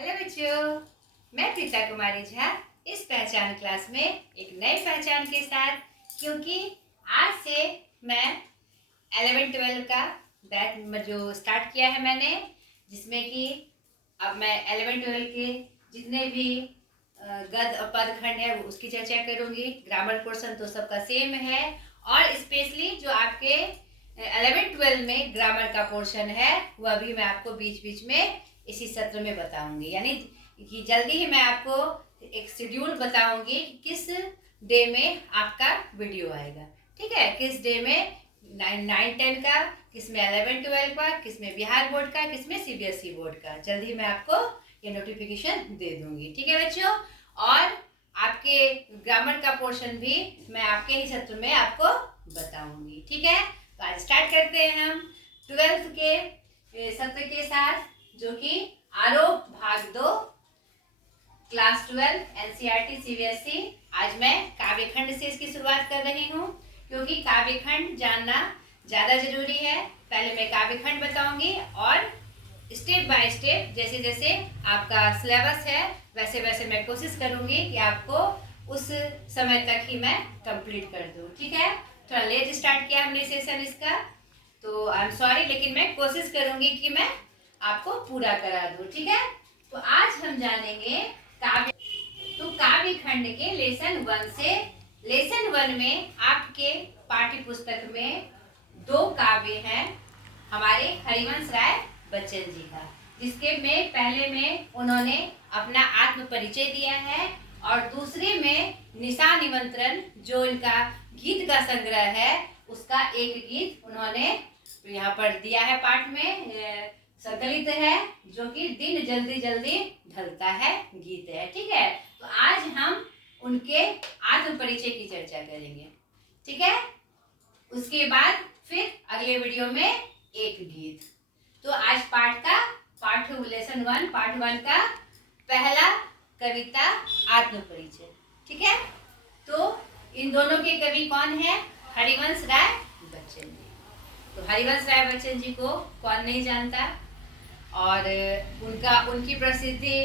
Hello बच्चों, मैं प्रीता कुमारी झा इस पहचान क्लास में एक नई पहचान के साथ, क्योंकि आज से मैं 11-12 का बैच जो स्टार्ट किया है मैंने, जिसमें कि अब मैं 11-12 के जितने भी गद्य और पद खंड है उसकी चर्चा करूंगी। ग्रामर पोर्शन तो सबका सेम है, और स्पेशली जो आपके 11-12 में ग्रामर का पोर्शन है वह भी मैं आपको बीच बीच में इसी सत्र में बताऊंगी। यानी कि जल्दी ही मैं आपको एक शेड्यूल बताऊंगी कि किस डे में आपका वीडियो आएगा। ठीक है, किस डे में 9-10 का, किस में 11-12 का, किस में बिहार बोर्ड का, किस में CBSE बोर्ड का। जल्दी मैं आपको ये नोटिफिकेशन दे दूंगी। ठीक है बच्चों, और आपके ग्रामर का पोर्शन भी मैं आपके ही सत्र में आपको बताऊंगी। ठीक है, तो आज स्टार्ट करते हैं हम 12th के सत्र के साथ, जो कि आरोप भाग 2 क्लास 12 NCERT CBSE। आज मैं काव्य खंड से इसकी शुरुआत कर रही हूँ, क्योंकि काव्य खंड जानना ज़्यादा जरूरी है। पहले मैं काव्य खंड बताऊंगी और स्टेप बाय स्टेप जैसे जैसे आपका सिलेबस है वैसे वैसे मैं कोशिश करूंगी कि आपको उस समय तक ही मैं कंप्लीट कर दूं। ठीक है, थोड़ा लेट स्टार्ट किया हमने सेशन इसका, तो आई एम सॉरी, लेकिन मैं कोशिश करूंगी कि मैं आपको पूरा करा दूं। ठीक है, तो आज हम जानेंगे काव्य। तो काव्य खंड के लेसन 1 से। लेसन 1 में आपके पाठ्य पुस्तक में 2 काव्य हैं हमारे हरिवंश राय बच्चन जी का, जिसके में पहले में उन्होंने अपना आत्म परिचय दिया है, और दूसरे में निशा निमंत्रण जो इनका गीत का संग्रह है उसका एक गीत उन्होंने यहाँ पर दिया है, पाठ में संकलित है, जो कि दिन जल्दी जल्दी ढलता है गीत है। ठीक है, तो आज हम उनके आत्म परिचय की चर्चा करेंगे। ठीक है, उसके बाद फिर अगले वीडियो में एक गीत। तो आज पाठ लेसन 1 पार्ट 1 का पहला कविता आत्म परिचय। ठीक है, तो इन दोनों के कवि कौन है? हरिवंश राय बच्चन जी। तो हरिवंश राय बच्चन जी को कौन नहीं जानता, और उनकी प्रसिद्धि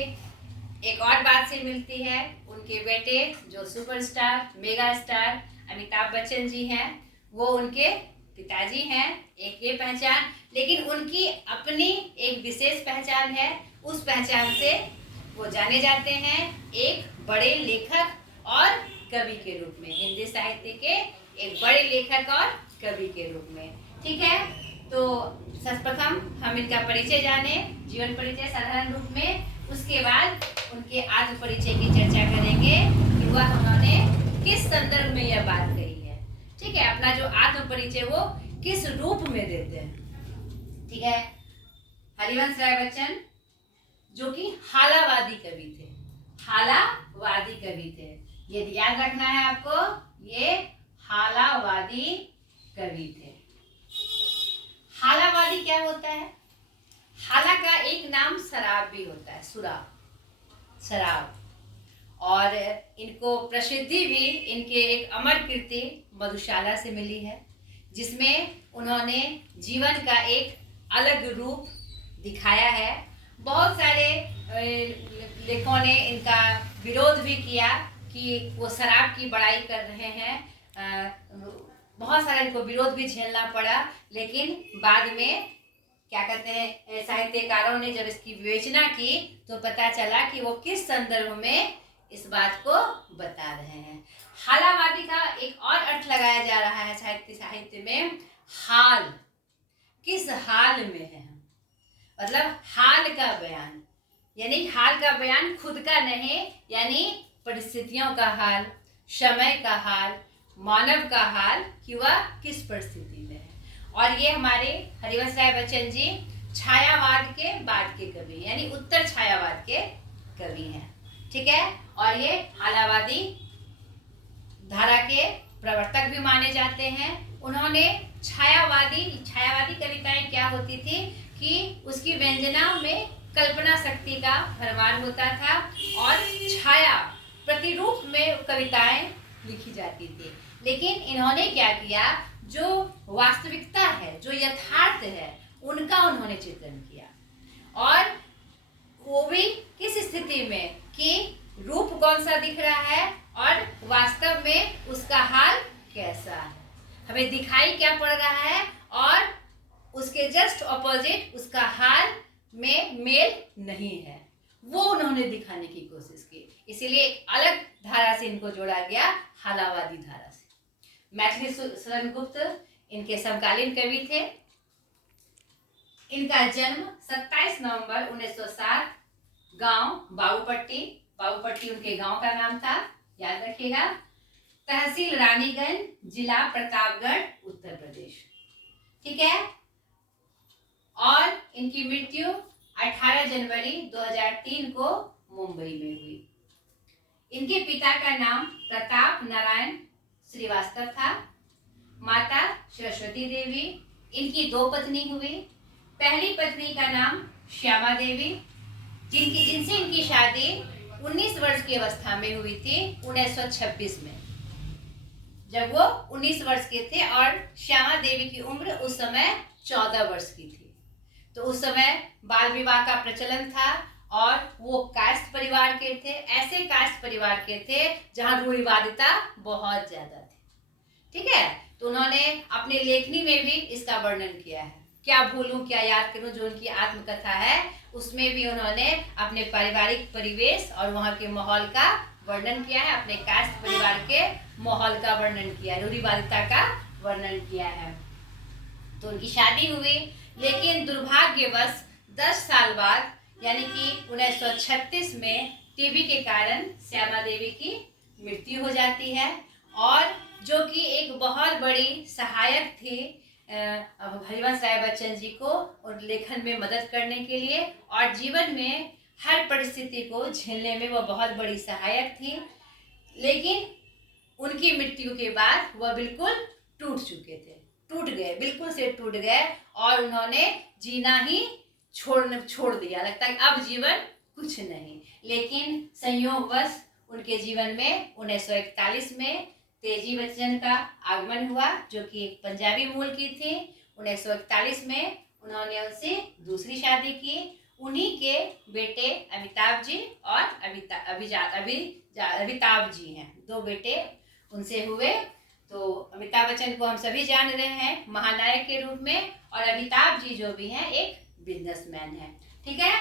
एक और बात से मिलती है। उनके बेटे जो superstar mega star Amitabh Bachchan ji हैं, वो उनके पिताजी हैं। एक ये पहचान, लेकिन उनकी अपनी एक विशेष पहचान है। उस पहचान से वो जाने जाते हैं एक बड़े लेखक और कवि के रूप में, हिंदी साहित्य के एक बड़े लेखक और कवि के रूप में। ठीक है, तो सर्वप्रथम हम इनका परिचय जाने, जीवन परिचय साधारण रूप में। उसके बाद उनके आत्म परिचय की चर्चा करेंगे कि वह उन्होंने किस संदर्भ में यह बात कही है। ठीक है, अपना जो आत्म परिचय वो किस रूप में देते हैं। ठीक है, हरिवंश राय बच्चन जो कि हालावादी कवि थे, हालावादी कवि थे, ये याद रखना है आपको, ये हालावादी कवि थे। हालावादी क्या होता है? हाला का एक नाम शराब भी होता है, शराब। और इनको प्रसिद्धि भी इनके एक अमर कृति मधुशाला से मिली है, जिसमें उन्होंने जीवन का एक अलग रूप दिखाया है। बहुत सारे लेखकों ने इनका विरोध भी किया कि वो शराब की बड़ाई कर रहे हैं। बहुत सारा इनको विरोध भी झेलना पड़ा, लेकिन बाद में क्या कहते हैं, साहित्यकारों ने जब इसकी विवेचना की तो पता चला कि वो किस संदर्भ में इस बात को बता रहे हैं। हालावादी का एक और अर्थ लगाया जा रहा है साहित्य में, हाल, किस हाल में है, मतलब हाल का बयान। यानी हाल का बयान खुद का नहीं, यानी परिस्थितियों का हाल, समय का हाल, मानव का हाल कि वह किस परिस्थिति में है। और ये हमारे हरिवंश राय बच्चन जी छायावाद के बाद के कवि, यानी उत्तर छायावाद के कवि हैं। ठीक है, और ये हालावादी धारा के प्रवर्तक भी माने जाते हैं। उन्होंने छायावादी कविताएं क्या होती थी कि उसकी व्यंजना में कल्पना शक्ति का भरमार होता था, और छाया प्रतिरूप में कविताएं लिखी जाती थी। लेकिन इन्होंने क्या किया, जो वास्तविकता है, जो यथार्थ है, उनका उन्होंने चित्रण किया, और वो भी किस स्थिति में कि रूप कौन सा दिख रहा है और वास्तव में उसका हाल कैसा है, हमें दिखाई क्या पड़ रहा है और उसके जस्ट ऑपोजिट उसका हाल में मेल नहीं है, वो उन्होंने दिखाने की कोशिश की। इसीलिए एक अलग धारा से इनको जोड़ा गया, हालावादी धारा से। मैथिली शरण गुप्त इनके समकालीन कवि थे। इनका जन्म 27 नवंबर 1907 गांव बाबूपट्टी उनके गांव का नाम था, याद रखिएगा। तहसील रानीगंज, जिला प्रतापगढ़, उत्तर प्रदेश। ठीक है। और इनकी मृत्यु 18 जनवरी 2003 को मुंबई में हुई। इनके पिता का नाम प्रताप नारायण श्रीवास्तव था, माता सरस्वती देवी। इनकी 2 पत्नी हुई। पहली पत्नी का नाम श्यामा देवी, जिनसे इनकी शादी 19 वर्ष की अवस्था में हुई थी, 1926 में, जब वो 19 वर्ष के थे। और श्यामा देवी की उम्र उस समय 14 वर्ष की थी। तो उस समय बाल विवाह का प्रचलन था और वो कास्ट परिवार के थे, ऐसे कास्ट परिवार के थे जहां रूढ़िवादिता बहुत ज्यादा थी। ठीक है। तो उन्होंने अपने लेखनी में भी इसका वर्णन किया है। क्या भूलूं क्या याद करूं, जो उनकी आत्मकथा है, उसमें भी उन्होंने अपने पारिवारिक परिवेश और वहां के माहौल का वर्णन किया है, अपने कास्ट परिवार के माहौल का वर्णन किया है, रूढ़िवादिता का वर्णन किया है। तो उनकी शादी हुई, लेकिन दुर्भाग्यवश 10 साल बाद यानी कि 1936 में टीबी के कारण श्यामा देवी की मृत्यु हो जाती है। और जो कि एक बहुत बड़ी सहायक थी हरिवंश राय बच्चन जी को और लेखन में मदद करने के लिए, और जीवन में हर परिस्थिति को झेलने में वह बहुत बड़ी सहायक थी। लेकिन उनकी मृत्यु के बाद वह बिल्कुल टूट गए, बिल्कुल से टूट गए और उन्होंने जीना ही छोड़ दिया। लगता है अब जीवन कुछ नहीं। लेकिन संयोगवश उनके जीवन में 1941 में तेजी बच्चन का आगमन हुआ, जो कि एक पंजाबी मूल की थी। 1941 में उन्होंने उनसे दूसरी शादी की। उन्हीं के बेटे अमिताभ जी और अमिताभ जी हैं, 2 बेटे उनसे हुए। तो अमिताभ बच्चन को हम सभी जान रहे हैं महानायक के रूप में, और अमिताभ जी जो भी हैं एक बिजनेसमैन है। ठीक है।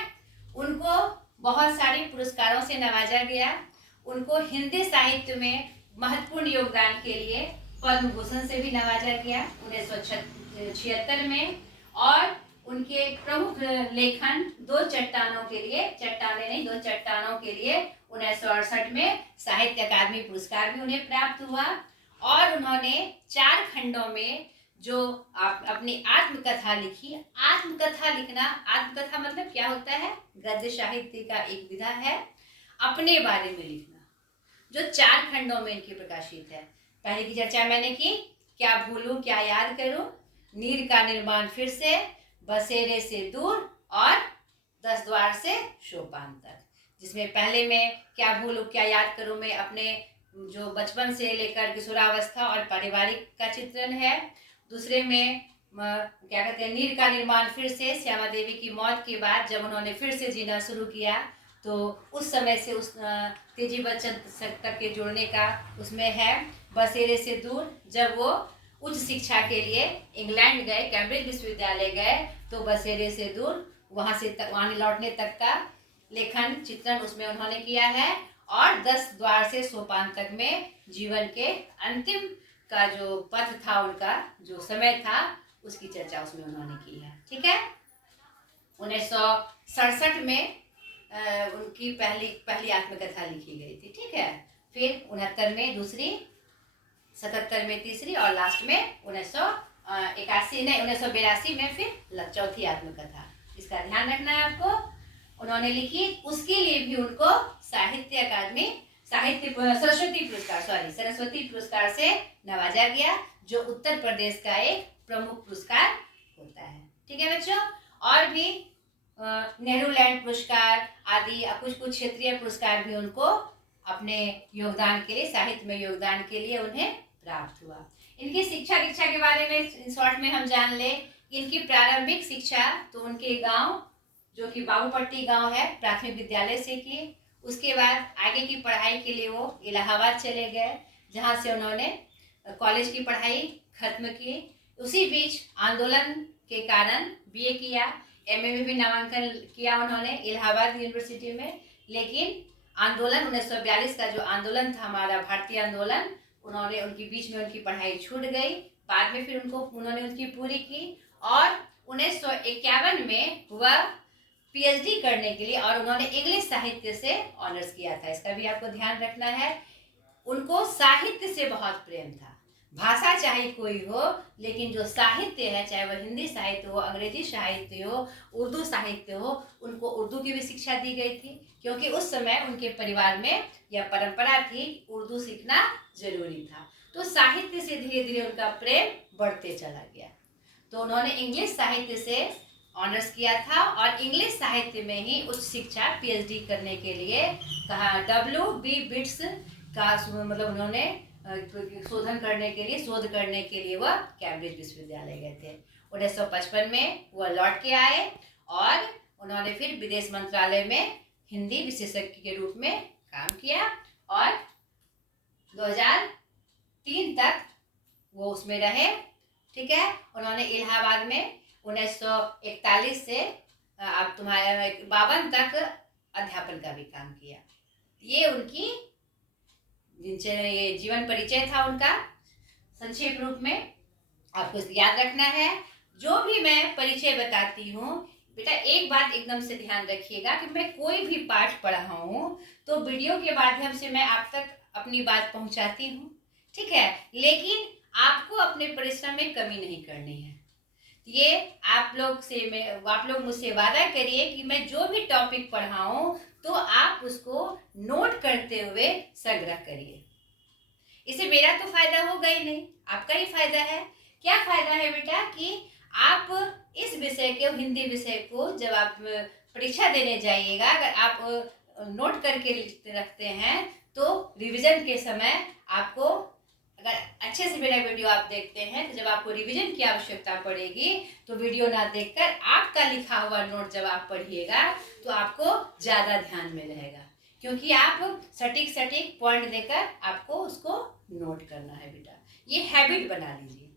उनको बहुत सारे पुरस्कारों से नवाजा गया। उनको हिंदी साहित्य में महत्वपूर्ण योगदान के लिए पद्म भूषण से भी नवाजा गया 1976 में। और उनके प्रमुख लेखन 2 चट्टानों के लिए 1968 में साहित्य अकादमी पुरस्कार भी उन्हें प्राप्त हुआ। और उन्होंने 4 खंडों में जो अपनी आत्मकथा लिखी। आत्मकथा लिखना, आत्मकथा मतलब क्या होता है? गद्य साहित्य का एक विधा है अपने बारे में लिखना, जो 4 खंडों में इनकी प्रकाशित है। पहले की चर्चा मैंने की, क्या भूलूं क्या याद करूं, नीर का निर्माण फिर से, बसेरे से दूर और 10 द्वार से सोपान तक। जिसमें पहले में क्या भूलूं क्या याद करूं में अपने जो बचपन से लेकर किशोरावस्था और पारिवारिक का चित्रण है। दूसरे में क्या कहते हैं, नीर का निर्माण फिर से, श्यामा देवी की मौत के बाद जब उन्होंने फिर से जीना शुरू किया, तो उस समय से उस तेजी बच्चन तक के जोड़ने का उसमें है। बसेरे से दूर, जब वो उच्च शिक्षा के लिए इंग्लैंड गए, कैम्ब्रिज विश्वविद्यालय गए, तो बसेरे से दूर वहाँ लौटने तक का लेखन चित्रण उसमें उन्होंने किया है। और 10 द्वार से सोपान तक में जीवन के अंतिम का जो पथ था, उनका जो समय था, उसकी चर्चा उसमें उन्होंने की है। ठीक है। 1967 में उनकी पहली आत्मकथा लिखी गई थी। ठीक है। फिर 69 में दूसरी, 77 में तीसरी, और लास्ट में 1982 में फिर चौथी आत्मकथा। इसका ध्यान रखना है आपको। उन्होंने लिखी, उसके लिए भी उनको साहित्य अकादमी सरस्वती पुरस्कार से नवाजा गया, जो उत्तर प्रदेश का एक प्रमुख पुरस्कार होता है। ठीक है बच्चों। और भी नेहरू लैंड पुरस्कार आदि कुछ क्षेत्रीय पुरस्कार भी उनको अपने योगदान के लिए, साहित्य में योगदान के लिए उन्हें प्राप्त हुआ। इनकी शिक्षा दीक्षा के बारे में शॉर्ट में हम जान ले। इनकी प्रारंभिक शिक्षा तो उनके गांव, जो कि बाबूपट्टी गांव है, प्राथमिक विद्यालय से की। उसके बाद आगे की पढ़ाई के लिए वो इलाहाबाद चले गए, जहाँ से उन्होंने कॉलेज की पढ़ाई खत्म की। उसी बीच आंदोलन के कारण बीए किया, एमए में भी नामांकन किया उन्होंने इलाहाबाद यूनिवर्सिटी में। लेकिन आंदोलन 1942 का जो आंदोलन था हमारा भारतीय आंदोलन, उन्होंने उनकी बीच में उनकी पढ़ाई छूट गई। बाद में फिर उन्होंने उनकी पूरी की और 1951 में वह पीएचडी करने के लिए, और उन्होंने इंग्लिश साहित्य से ऑनर्स किया था। इसका भी आपको ध्यान रखना है। उनको साहित्य से बहुत प्रेम था। भाषा चाहे कोई हो, लेकिन जो साहित्य है, चाहे वह हिंदी साहित्य हो, अंग्रेजी साहित्य हो, उर्दू साहित्य हो, उनको उर्दू की भी शिक्षा दी गई थी, क्योंकि उस समय उनके परिवार में यह परंपरा थी, उर्दू सीखना जरूरी था। तो साहित्य से धीरे धीरे उनका प्रेम बढ़ते चला गया। तो उन्होंने इंग्लिश साहित्य से ऑनर्स किया था और इंग्लिश साहित्य में ही उच्च शिक्षा पीएचडी करने के लिए कहा। WB बिट्स का मतलब उन्होंने शोध करने के लिए वह कैम्ब्रिज विश्वविद्यालय गए थे। 1955 में वह लौट के आए और उन्होंने फिर विदेश मंत्रालय में हिंदी विशेषज्ञ के रूप में काम किया और 2003 तक वो उसमें रहे। ठीक है। उन्होंने इलाहाबाद में 1941 से अब तुम्हारे 52 तक अध्यापन का भी काम किया। ये उनकी ये जीवन परिचय था उनका संक्षेप रूप में। आपको याद रखना है, जो भी मैं परिचय बताती हूँ बेटा, एक बात एकदम से ध्यान रखिएगा कि मैं कोई भी पाठ पढ़ाऊँ तो वीडियो के माध्यम से मैं आप तक अपनी बात पहुँचाती हूँ, ठीक है। लेकिन आपको अपने परिश्रम में कमी नहीं करनी है। ये आप लोग मुझसे वादा करिए कि मैं जो भी टॉपिक पढ़ाऊं तो आप उसको नोट करते हुए संग्रह करिए। इससे मेरा तो फायदा होगा ही नहीं, आपका ही फायदा है। क्या फायदा है बेटा कि आप इस विषय के, हिंदी विषय को जब आप परीक्षा देने जाइएगा, अगर आप नोट करके रखते हैं तो रिवीजन के समय आपको, अगर अच्छे से मेरा वीडियो आप देखते हैं तो जब आपको रिवीजन की आवश्यकता पड़ेगी तो वीडियो ना देखकर आपका लिखा हुआ नोट जब आप पढ़िएगा तो आपको ज़्यादा ध्यान में रहेगा, क्योंकि आप सटीक पॉइंट देकर आपको उसको नोट करना है बेटा। ये हैबिट बना लीजिए,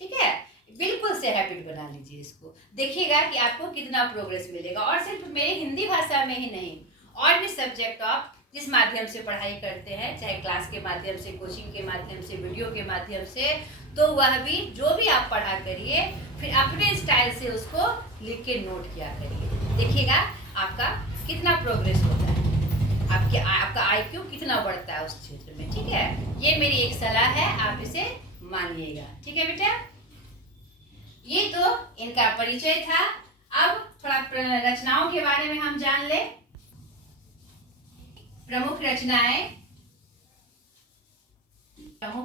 ठीक है। बिल्कुल से हैबिट बना लीजिए इसको, देखिएगा कि आपको कितना प्रोग्रेस मिलेगा। और सिर्फ मेरे हिंदी भाषा में ही नहीं, और भी सब्जेक्ट आप जिस माध्यम से पढ़ाई करते हैं, चाहे क्लास के माध्यम से, कोचिंग के माध्यम से, वीडियो के माध्यम से, तो वह भी जो भी आप पढ़ा करिए फिर अपने स्टाइल से उसको लिख के नोट किया करिए। देखिएगा आपका कितना प्रोग्रेस होता है, आपका IQ कितना बढ़ता है उस क्षेत्र में, ठीक है। ये मेरी एक सलाह है, आप इसे मानिएगा, ठीक है बेटा। ये तो इनका परिचय था। अब थोड़ा रचनाओं के बारे में हम जान ले। प्रमुख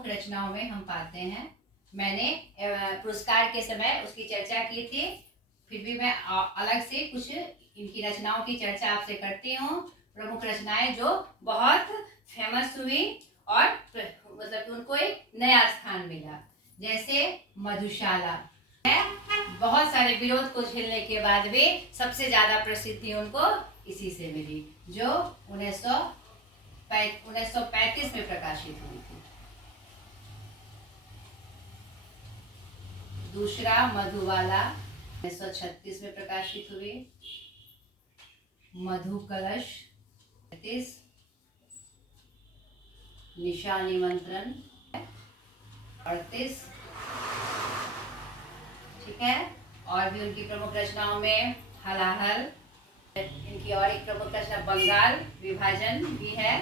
रचनाओं में हम पाते हैं, मैंने पुरस्कार के समय उसकी चर्चा की थी, फिर भी मैं अलग से कुछ इनकी रचनाओं की चर्चा आपसे करती हूँ। प्रमुख रचनाएं जो बहुत फेमस हुई और मतलब उनको एक नया स्थान मिला, जैसे मधुशाला है। बहुत सारे विरोध को झेलने के बाद भी सबसे ज्यादा प्रसिद्धि उनको इसी से मिली, जो 1935 में प्रकाशित हुई थी। दूसरा मधुबाला 1936 में प्रकाशित हुई। मधु कलश 38, निशा निमंत्रण 38, ठीक है। और भी उनकी प्रमुख रचनाओं में हलाहल, इनकी और एक प्रमुख रचना बंगाल विभाजन भी है,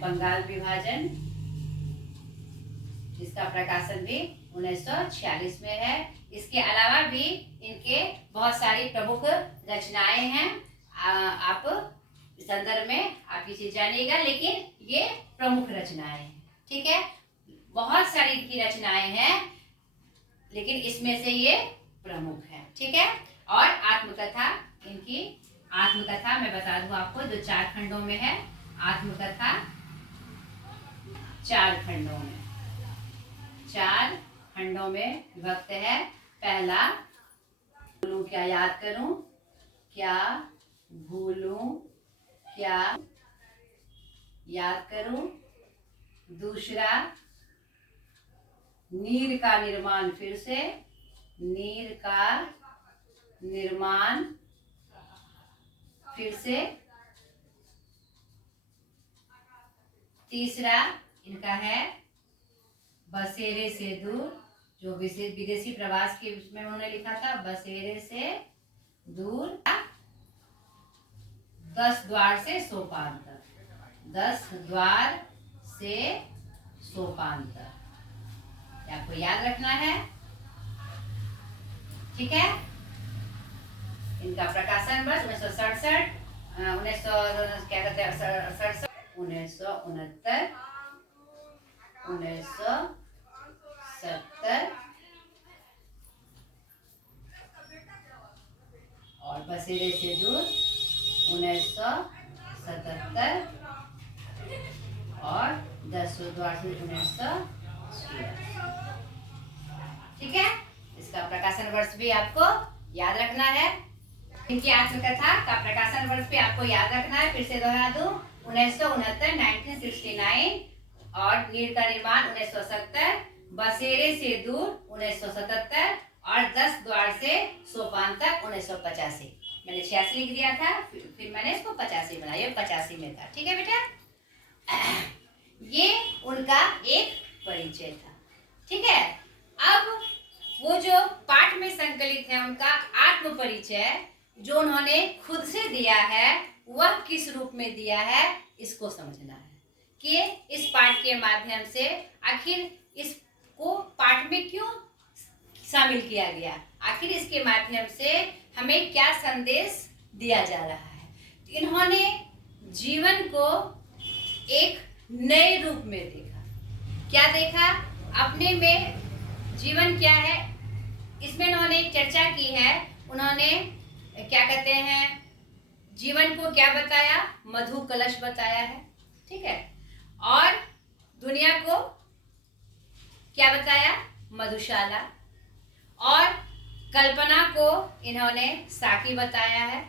बंगाल विभाजन, जिसका प्रकाशन भी 1946 में है। इसके अलावा भी इनके बहुत सारी प्रमुख रचनाएं हैं। आप संदर्भ में आप ये चीज जानिएगा, लेकिन ये प्रमुख रचनाएं हैं, ठीक है। बहुत सारी इनकी रचनाएं हैं, लेकिन इसमें से ये प्रमुख है, ठीक है। और आत्मकथा, इनकी आत्मकथा मैं बता दूं आपको, जो 4 खंडों में है। आत्मकथा 4 खंडों में विभक्त है। पहला, भूलूं क्या याद करूं, क्या भूलूं क्या याद करूं। दूसरा, नीर का निर्माण, फिर से नीर का निर्माण, फिर से। तीसरा इनका है बसेरे से दूर, जो विदेशी प्रवास के उसमें उन्होंने लिखा था, बसेरे से दूर। 10 द्वार से सोपान तक, 10 द्वार से सोपान तक, आपको याद रखना है। ठीक है। इनका प्रकाशन वर्ष 1967, 1900 क्या कहते हैं, 1969, 1970 और बसेरे से दूर 1977 और 10 द्वार से 1986। ठीक है। इसका प्रकाशन वर्ष भी आपको याद रखना है। इनकी आत्मकथा का प्रकाशन वर्ष भी आपको याद रखना है। फिर से दोहरा दूं, 1969 1969 और नीर का निर्माण 1970, बसेरे से दूर 1977 और 10 द्वार से सोपान तक 1985। मैंने 86 लिख दिया था, फिर मैंने इसको 85 बनाया, 85 में था। ठीक है बेटा। ये उनका एक परिचय था। ठीक है। अब वो जो पाठ में संकलित है उनका आत्म परिचय, जो उन्होंने खुद से दिया है, वह किस रूप में दिया है, इसको समझना है कि इस पाठ के माध्यम से आखिर इसको पाठ में क्यों शामिल किया गया, आखिर इसके माध्यम से हमें क्या संदेश दिया जा रहा है। इन्होंने जीवन को एक नए रूप में देखा। क्या देखा? अपने में जीवन क्या है, इसमें उन्होंने एक चर्चा की है। उन्होंने क्या कहते हैं, जीवन को क्या बताया, मधु कलश बताया है। ठीक है। और दुनिया को क्या बताया, मधुशाला। और कल्पना को इन्होंने साकी बताया है,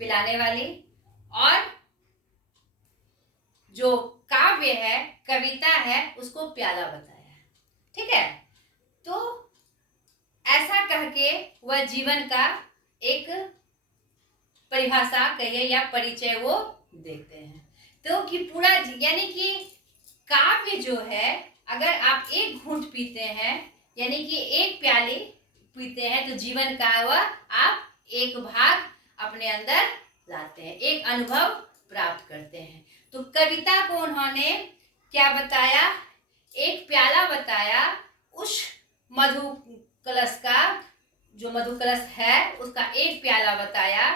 पिलाने वाली। और जो काव्य है, कविता है, उसको प्याला बताया है। ठीक है। तो ऐसा कह के वह जीवन का एक परिभाषा कहिए या परिचय वो देते हैं। तो कि पूरा यानी कि काव्य जो है, अगर आप एक घूंट पीते हैं, यानी कि एक प्याली पीते हैं, तो जीवन का वह आप एक भाग अपने अंदर लाते हैं, एक अनुभव प्राप्त करते हैं। तो कविता को उन्होंने क्या बताया, एक प्याला बताया। उस मधु कलश का, जो मधु कलश है, उसका एक प्याला बताया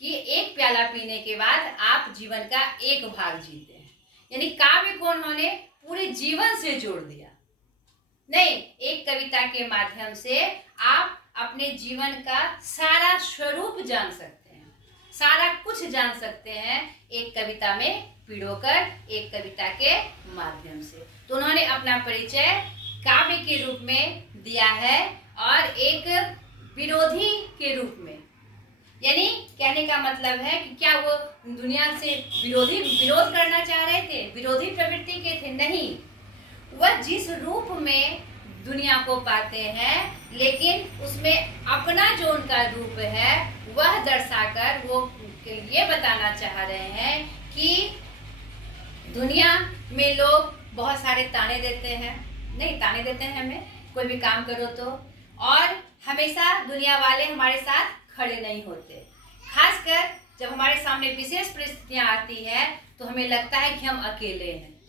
कि एक प्याला पीने के बाद आप जीवन का एक भाग जीते हैं। यानी काव्य को उन्होंने पूरे जीवन से जोड़ दिया। नहीं, एक कविता के माध्यम से आप अपने जीवन का सारा स्वरूप जान सकते हैं, सारा कुछ जान सकते हैं एक कविता में पिरोकर, एक कविता के माध्यम से। तो उन्होंने अपना परिचय काव्य के रूप में दिया है और एक विरोधी के रूप में। यानी कहने का मतलब है कि क्या वो दुनिया से विरोध करना चाह रहे थे, विरोधी प्रवृत्ति के थे? नहीं, वह जिस रूप में दुनिया को पाते हैं, लेकिन उसमें अपना जो उनका रूप है वह दर्शाकर वो ये बताना चाह रहे हैं कि दुनिया में लोग बहुत सारे ताने देते हैं, नहीं ताने देते हैं हमें, कोई भी काम करो तो, और हमेशा दुनिया वाले हमारे साथ खड़े नहीं होते। खासकर जब हमारे सामने विशेष परिस्थितियां आती है तो हमें लगता है कि हम अकेले हैं,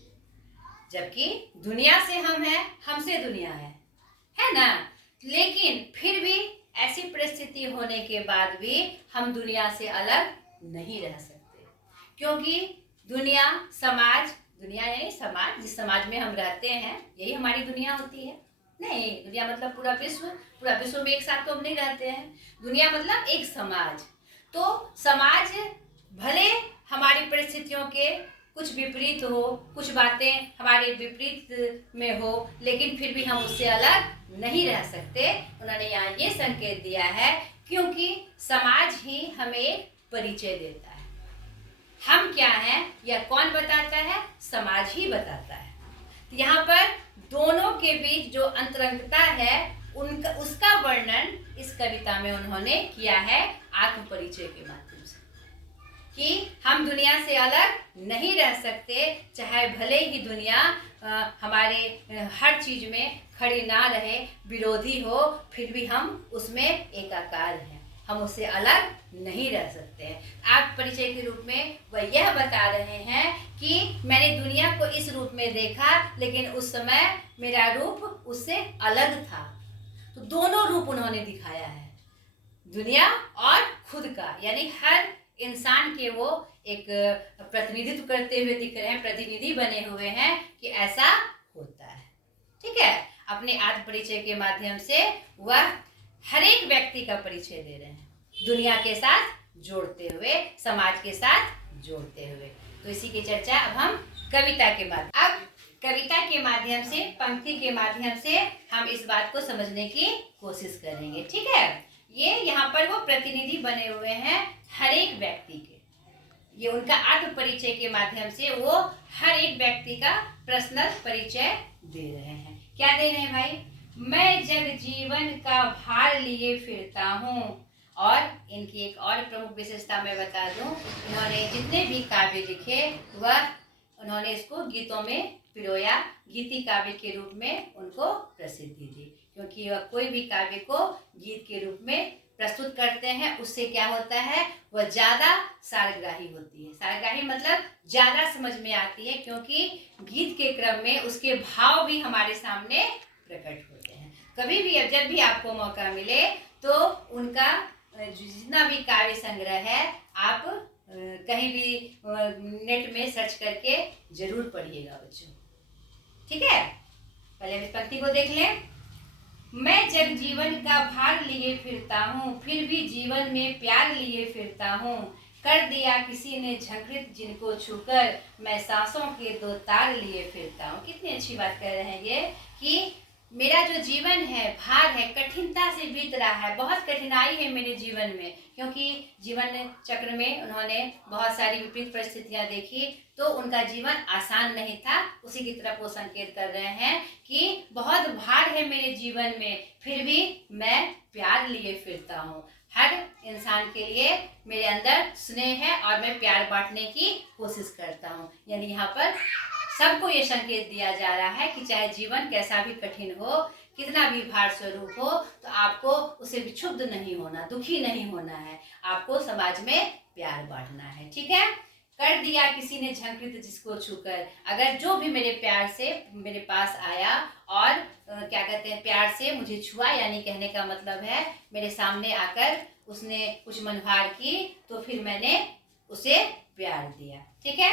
जबकि दुनिया से हम हैं, हमसे दुनिया है ना। लेकिन फिर भी ऐसी परिस्थिति होने के बाद भी हम दुनिया से अलग नहीं रह सकते, क्योंकि दुनिया, समाज, दुनिया नहीं समाज, जिस समाज में हम रहते हैं यही हमारी दुनिया होती है। नहीं, दुनिया मतलब पूरा विश्व में एक साथ तो हम नहीं रहते हैं। दुनिया मतलब एक समाज। तो समाज भले हमारी परिस्थितियों के कुछ विपरीत हो, कुछ बातें हमारे विपरीत में हो, लेकिन फिर भी हम उससे अलग नहीं रह सकते। उन्होंने यहाँ ये संकेत दिया है, क्योंकि समाज ही हमें परिचय देता है। हम क्या है यह कौन बताता है? समाज ही बताता है। तो यहाँ पर दोनों के बीच जो अंतरंगता है उनका उसका वर्णन इस कविता में उन्होंने किया है आत्म परिचय के माध्यम से, कि हम दुनिया से अलग नहीं रह सकते, चाहे भले ही दुनिया हमारे हर चीज में खड़ी ना रहे, विरोधी हो, फिर भी हम उसमें एकाकार हैं, हम उससे अलग नहीं रह सकते हैं। आत्म परिचय के रूप में वह यह बता रहे हैं कि मैंने दुनिया को इस रूप में देखा, लेकिन उस समय मेरा रूप उससे अलग था। तो दोनों रूप उन्होंने दिखाया है, दुनिया और खुद का, यानी हर इंसान के वो एक प्रतिनिधित्व करते हुए दिख रहे हैं, प्रतिनिधि बने हुए हैं कि ऐसा होता है। ठीक है, अपने आत्म परिचय के माध्यम से वह हर एक व्यक्ति का परिचय दे रहे हैं, दुनिया के साथ जोड़ते हुए, समाज के साथ जोड़ते हुए। तो इसी की चर्चा अब हम कविता के माध्यम से, पंक्ति के माध्यम से हम इस बात को समझने की कोशिश करेंगे। ठीक है, ये यहाँ पर वो प्रतिनिधि बने हुए हैं हर एक व्यक्ति के, ये उनका आत्म परिचय के माध्यम से वो हर एक व्यक्ति का पर्सनल परिचय दे रहे हैं। क्या दे रहे हैं भाई? मैं जग जीवन का भार लिए फिरता हूँ। और इनकी एक और प्रमुख विशेषता मैं बता दूं, इन्होंने जितने भी काव्य लिखे वह उन्होंने इसको गीतों में पिरोया, गीति काव्य के रूप में उनको प्रसिद्धि दी, क्योंकि वह कोई भी काव्य को गीत के रूप में प्रस्तुत करते हैं, उससे क्या होता है, वह ज्यादा सारग्राही होती है। सारग्राही मतलब ज्यादा समझ में आती है, क्योंकि गीत के क्रम में उसके भाव भी हमारे सामने प्रकट होते हैं। कभी भी जब भी आपको मौका मिले तो उनका जितना भी काव्य संग्रह है आप कहीं भी नेट में सर्च करके जरूर पढ़िएगा बच्चों। ठीक है, पहले इस पंक्ति को देख लें। मैं जग जीवन का भार लिए फिरता हूँ, फिर भी जीवन में प्यार लिए फिरता हूँ। कर दिया किसी ने झंकृत जिनको छूकर, मैं सांसों के दो तार लिए फिरता हूँ। कितनी अच्छी बात कर रहे हैं ये, कि मेरा जो जीवन है भार है, कठिनता से बीत रहा है, बहुत कठिनाई है मेरे जीवन में, क्योंकि जीवन चक्र में उन्होंने बहुत सारी विपरीत परिस्थितियां देखी, तो उनका जीवन आसान नहीं था। उसी की तरफ वो संकेत कर रहे हैं कि बहुत भार है मेरे जीवन में, फिर भी मैं प्यार लिए फिरता हूँ। हर इंसान के लिए मेरे अंदर स्नेह है और मैं प्यार बांटने की कोशिश करता हूँ। यानी यहाँ पर सबको ये संकेत दिया जा रहा है कि चाहे जीवन कैसा भी कठिन हो, कितना भी भार स्वरूप हो, तो आपको उसे विक्षुब्ध नहीं होना, दुखी नहीं होना है, आपको समाज में प्यार बांटना है। ठीक है, कर दिया किसी ने झंकृत जिसको छूकर, अगर जो भी मेरे प्यार से मेरे पास आया और क्या कहते हैं, प्यार से मुझे छुआ, यानी कहने का मतलब है मेरे सामने आकर उसने कुछ मनभार की, तो फिर मैंने उसे प्यार दिया। ठीक है,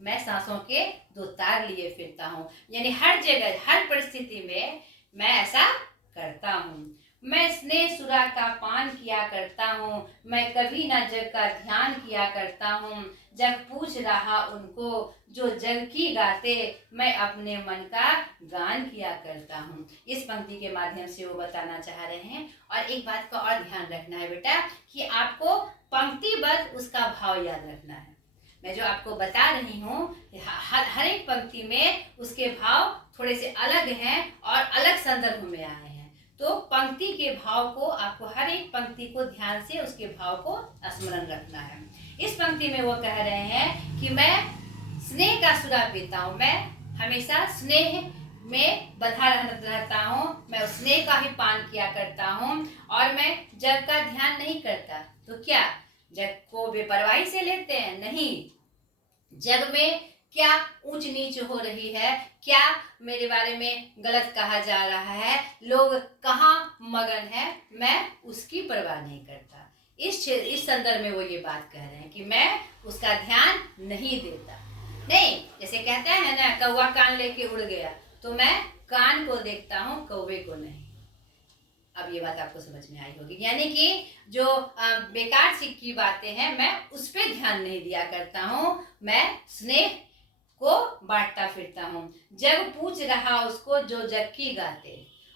मैं सांसों के दो तार लिए फिरता हूँ, यानी हर जगह हर परिस्थिति में मैं ऐसा करता हूँ। मैं स्नेह सुरा का पान किया करता हूँ, मैं कभी ना जग का ध्यान किया करता हूँ। जग पूछ रहा उनको जो जग की गाते, मैं अपने मन का गान किया करता हूँ। इस पंक्ति के माध्यम से वो बताना चाह रहे हैं। और एक बात का और ध्यान रखना है बेटा, कि आपको पंक्तिबद्ध उसका भाव याद रखना है। मैं जो आपको बता रही हूँ, हर एक पंक्ति में उसके भाव थोड़े से अलग हैं और अलग संदर्भ में आए हैं। तो पंक्ति के भाव को आपको, हर एक पंक्ति को ध्यान से उसके भाव को स्मरण रखना है। इस पंक्ति में वो कह रहे हैं कि मैं स्नेह का सुरा पीता हूँ, मैं हमेशा स्नेह में बंधा रहता हूँ, मैं उस स्नेह का ही पान किया करता हूँ, और मैं जग का ध्यान नहीं करता। तो क्या जग को बेपरवाही से लेते हैं? नहीं, जग में क्या ऊंच नीच हो रही है, क्या मेरे बारे में गलत कहा जा रहा है, लोग कहाँ मगन है, मैं उसकी परवाह नहीं करता। इस संदर्भ में वो ये बात कह रहे हैं कि मैं उसका ध्यान नहीं देता। नहीं, जैसे कहते हैं ना, कौवा कान लेके उड़ गया, तो मैं कान को देखता हूँ, कौवे को नहीं। अब ये बात आपको समझ में आई होगी, यानी कि जो बेकार सी की बातें हैं मैं उस पर ध्यान नहीं दिया करता हूँ, मैं स्नेह को बांटता फिरता हूँ। जग पूछ रहा उसको जो जग की गाते,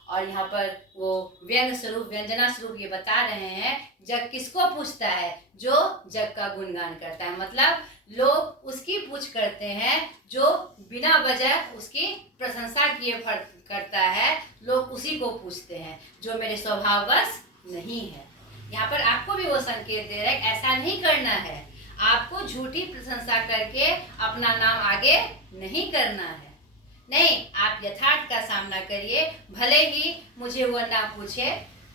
और यहाँ पर वो व्यंग स्वरूप व्यंजना स्वरूप ये बता रहे हैं, जग किसको पूछता है? जो जग का गुणगान करता है। मतलब लोग उसकी पूछ करते हैं जो बिना वजह उसकी प्रशंसा किए करता है, लोग उसी को पूछते हैं, जो मेरे स्वभाववश नहीं है। यहाँ पर आपको भी वो संकेत दे रहा है, ऐसा नहीं करना है, आपको झूठी प्रशंसा करके अपना नाम आगे नहीं करना है। नहीं, आप यथार्थ का सामना करिए, भले ही मुझे वो ना पूछे,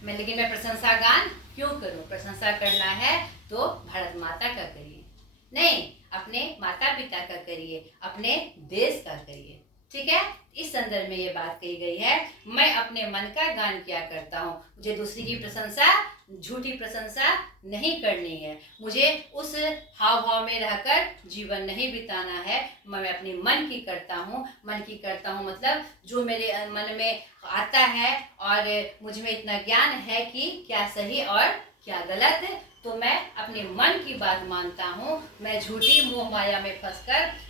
लेकिन मैं प्रशंसा गान क्यों करूं? प्रशंसा करना है तो भारत माता का करिए, नहीं अपने माता पिता का करिए, अपने देश का करिए। ठीक है, इस संदर्भ में ये बात कही गई है, मैं अपने मन का गान किया करता हूँ, मुझे दूसरी की प्रशंसा, झूठी प्रशंसा नहीं करनी है, मुझे उस हाव भाव में रहकर जीवन नहीं बिताना है। मैं अपने मन की करता हूँ, मन की करता हूँ मतलब जो मेरे मन में आता है, और मुझ में इतना ज्ञान है कि क्या सही और क्या गलत, तो मैं अपने मन की बात मानता हूँ। मैं झूठी मोह माया में फंसकर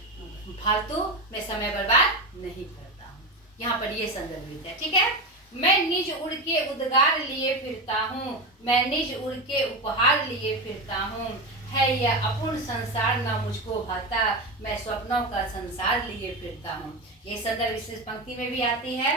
फालतू में समय बर्बाद नहीं करता हूँ। यहाँ पर ये संदर्भित है। ठीक है, मैं निज उड़ के उद्गार लिए फिरता हूँ, मैं निज उड़ के उपहार लिए फिरता हूँ, है यह अपूर्ण संसार ना मुझको भाता, मैं स्वप्नों का संसार लिए फिरता हूँ। ये संदर्भ इस पंक्ति में भी आती है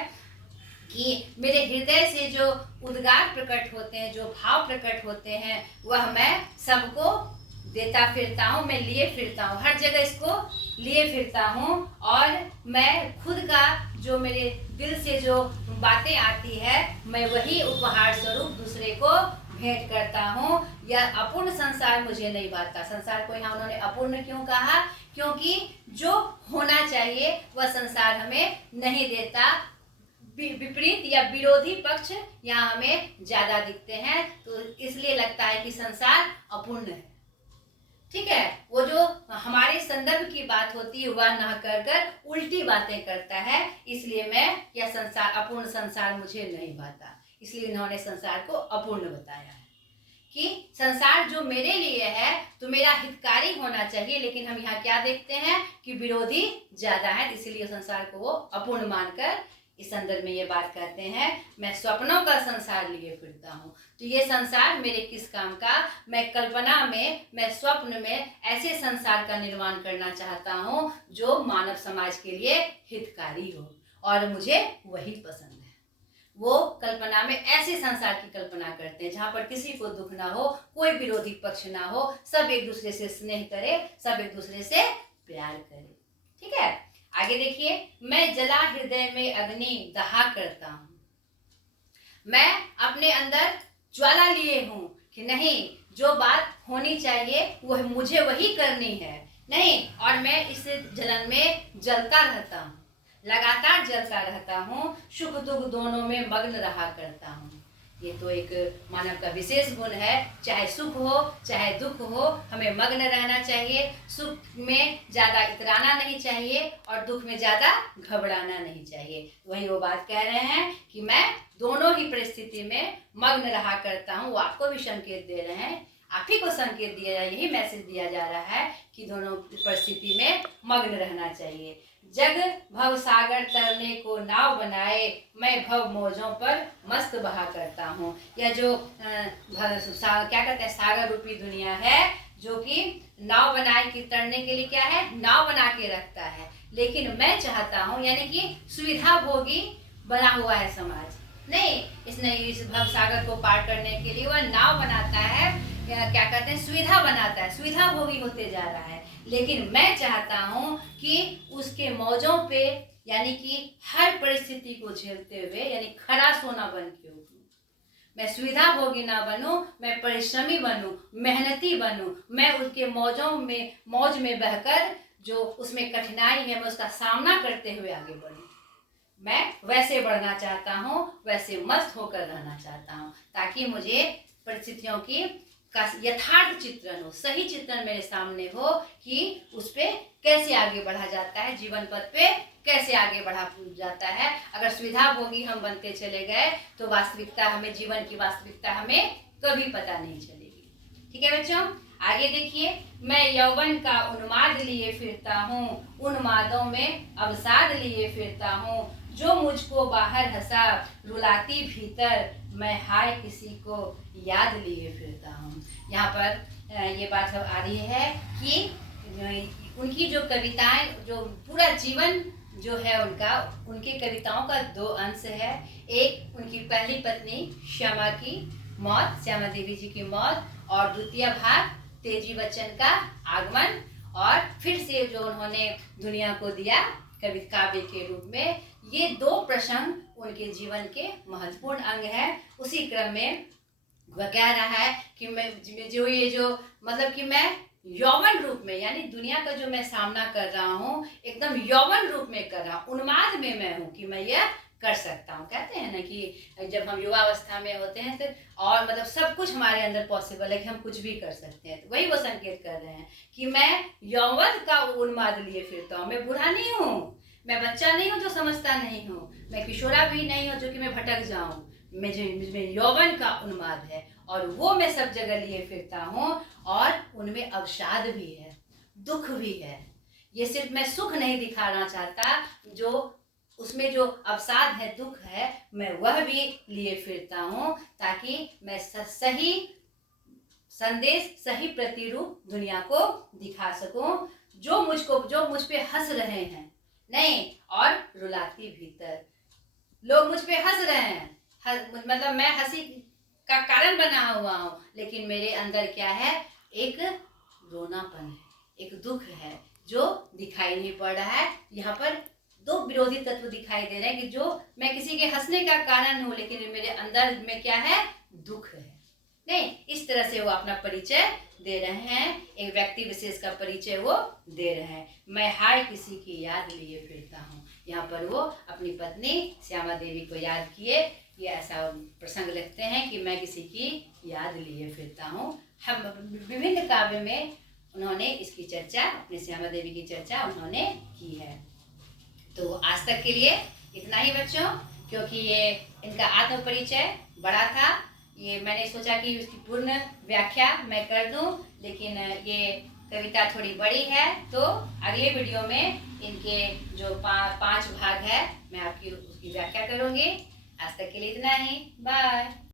कि मेरे हृदय से जो उद्गार प्रकट होते हैं, जो भाव प्रकट होते हैं, वह मैं सबको देता फिरता हूँ, मैं लिए फिरता हूँ, हर जगह इसको लिए फिरता हूँ। और मैं खुद का जो मेरे दिल से जो बातें आती है, मैं वही उपहार स्वरूप दूसरे को भेंट करता हूँ। यह अपूर्ण संसार मुझे नहीं भाता। संसार को यहाँ उन्होंने अपूर्ण क्यों कहा? क्योंकि जो होना चाहिए वह संसार हमें नहीं देता, विपरीत या विरोधी पक्ष यहाँ हमें ज्यादा दिखते हैं, तो इसलिए लगता है कि संसार अपूर्ण है। ठीक है, वो जो हमारे संदर्भ की बात होती है वह न कर कर उल्टी बातें करता है, इसलिए मैं यह संसार अपूर्ण संसार मुझे नहीं भाता। इसलिए इन्होंने संसार को अपूर्ण बताया है कि संसार जो मेरे लिए है तो मेरा हितकारी होना चाहिए, लेकिन हम यहाँ क्या देखते हैं कि विरोधी ज्यादा है, इसलिए संसार को वो अपूर्ण मानकर इस संदर्भ में ये बात कहते हैं, मैं स्वप्नों का संसार लिए फिरता हूँ। तो ये संसार मेरे किस काम का? मैं कल्पना में, मैं स्वप्न में ऐसे संसार का निर्माण करना चाहता हूँ जो मानव समाज के लिए हितकारी हो, और मुझे वही पसंद है। वो कल्पना में ऐसे संसार की कल्पना करते हैं जहाँ पर किसी को दुख ना हो, कोई विरोधी पक्ष ना हो, सब एक दूसरे से स्नेह करे, सब एक दूसरे से प्यार करे। ठीक है, आगे देखिए, मैं जला हृदय में अग्नि दहा करता हूँ, मैं अपने अंदर ज्वाला लिए हूँ कि नहीं, जो बात होनी चाहिए वह मुझे वही करनी है, नहीं, और मैं इस जलन में जलता रहता हूँ, लगातार जलता रहता हूँ, सुख दुख दोनों में मग्न रहा करता हूँ। ये तो एक मानव का विशेष गुण है, चाहे सुख हो चाहे दुख हो, हमें मग्न रहना चाहिए। सुख में ज्यादा इतराना नहीं चाहिए और दुख में ज्यादा घबराना नहीं चाहिए। वही वो बात कह रहे हैं कि मैं दोनों ही परिस्थिति में मग्न रहा करता हूँ। वो आपको भी संकेत दे रहे हैं, आप ही को संकेत दिया जा, यही मैसेज दिया जा रहा है कि दोनों परिस्थिति में मग्न रहना चाहिए। जग भव सागर तरने को नाव बनाए, मैं भव मौजों पर मस्त बहा करता हूँ। यह जो क्या कहते हैं, सागर रूपी दुनिया है जो कि नाव बनाए कि तरने के लिए क्या है, नाव बना के रखता है, लेकिन मैं चाहता हूँ, यानी कि सुविधा भोगी बना हुआ है समाज, नहीं, इसने इस भव सागर को पार करने के लिए वह नाव बनाता है, क्या कहते हैं, सुविधा बनाता है, सुविधा भोगी होते जा रहा है। लेकिन मैं चाहता हूँ कि उसके मौजों पे, यानी कि हर परिस्थिति को झेलते हुए, यानी खरा सोना बन के उठूं। मैं सुविधा भोगी ना बनूं, मैं परिश्रमी बनूं, मेहनती बनूं, मैं उसके मौज में बहकर जो उसमें कठिनाई है मैं उसका सामना करते हुए आगे बढ़ूं। मैं वैसे बढ़ना चाहता हूँ, वैसे मस्त होकर रहना चाहता हूँ, ताकि मुझे परिस्थितियों की का यथार्थ चित्रण हो, सही चित्रण मेरे सामने हो कि उस पे कैसे आगे बढ़ा जाता है, जीवन पथ पे कैसे आगे बढ़ा जाता है। अगर सुविधा भोगी हम बनते चले गए तो वास्तविकता हमें, जीवन की वास्तविकता हमें कभी पता नहीं चलेगी। ठीक है बच्चों, आगे देखिए, मैं यौवन का उन्माद लिए फिरता हूँ, उन्मादों में अवसाद लिए फिरता हूँ, जो मुझको बाहर हंसा रुलाती भीतर, मैं हाय किसी को याद लिए फिरता हूँ। यहाँ पर ये बात सब आ रही है कि उनकी जो कविताएं, जो पूरा जीवन जो है उनका, उनकी कविताओं का दो अंश है। एक उनकी पहली पत्नी श्यामा की मौत, श्यामा देवी जी की मौत, और द्वितीय भाग तेजी बच्चन का आगमन, और फिर से जो उन्होंने दुनिया को दिया कवि काव्य के रूप में। ये दो प्रसंग उनके जीवन के महत्वपूर्ण अंग है। उसी क्रम में वह कह रहा है कि मैं जो ये जो मतलब कि मैं यौवन रूप में, यानी दुनिया का जो मैं सामना कर रहा हूँ एकदम यौवन रूप में कर रहा हूँ, उन्माद में मैं हूँ कि मैं यह कर सकता हूँ। कहते हैं ना कि जब हम युवावस्था में होते हैं तो और मतलब सब कुछ हमारे अंदर पॉसिबल है कि हम कुछ भी कर सकते हैं। तो वही वो संकेत कर रहे हैं कि मैं यौवन का उन्माद लिए फिरता हूँ। मैं बूढ़ा नहीं हूँ, मैं बच्चा नहीं हूँ जो समझता नहीं हूँ, मैं किशोरा भी नहीं हूँ जो कि मैं भटक जाऊँ। मुझमें यौवन का उन्माद है और वो मैं सब जगह लिए फिरता हूँ, और उनमें अवसाद भी है, दुख भी है। ये सिर्फ मैं सुख नहीं दिखाना चाहता, जो उसमें जो अवसाद है, दुख है, मैं वह भी लिए फिरता हूँ ताकि मैं सही संदेश, सही प्रतिरूप दुनिया को दिखा सकूं। जो मुझ पे हंस रहे हैं नहीं, और रुलाती भीतर, लोग मुझ पे हंस रहे हैं, मतलब मैं हंसी का कारण बना हुआ हूँ, लेकिन मेरे अंदर क्या है, एक रोनापन है, एक दुख है जो दिखाई नहीं पड़ रहा है। यहाँ पर दो विरोधी तत्व दिखाई दे रहे हैं कि जो मैं किसी के हंसने का कारण हूँ, लेकिन मेरे अंदर में क्या है, दुख है। नहीं, इस तरह से वो अपना परिचय दे रहे हैं, एक व्यक्ति विशेष का परिचय वो दे रहे हैं। मैं हाय किसी की याद लिए फिरता हूँ। यहाँ पर वो अपनी पत्नी श्यामा देवी को याद किए, ये ऐसा प्रसंग लिखते हैं कि मैं किसी की याद लिए फिरता हूँ। हम विभिन्न काव्य में उन्होंने इसकी चर्चा, अपनी श्यामा देवी की चर्चा उन्होंने की है। तो आज तक के लिए इतना ही बच्चों, क्योंकि ये इनका आत्म परिचय बड़ा था, ये मैंने सोचा कि उसकी पूर्ण व्याख्या मैं कर दूं, लेकिन ये कविता थोड़ी बड़ी है, तो अगले वीडियो में इनके जो 5 भाग है मैं आपकी उसकी व्याख्या करूंगी। आज तक के लिए इतना ही, बाय।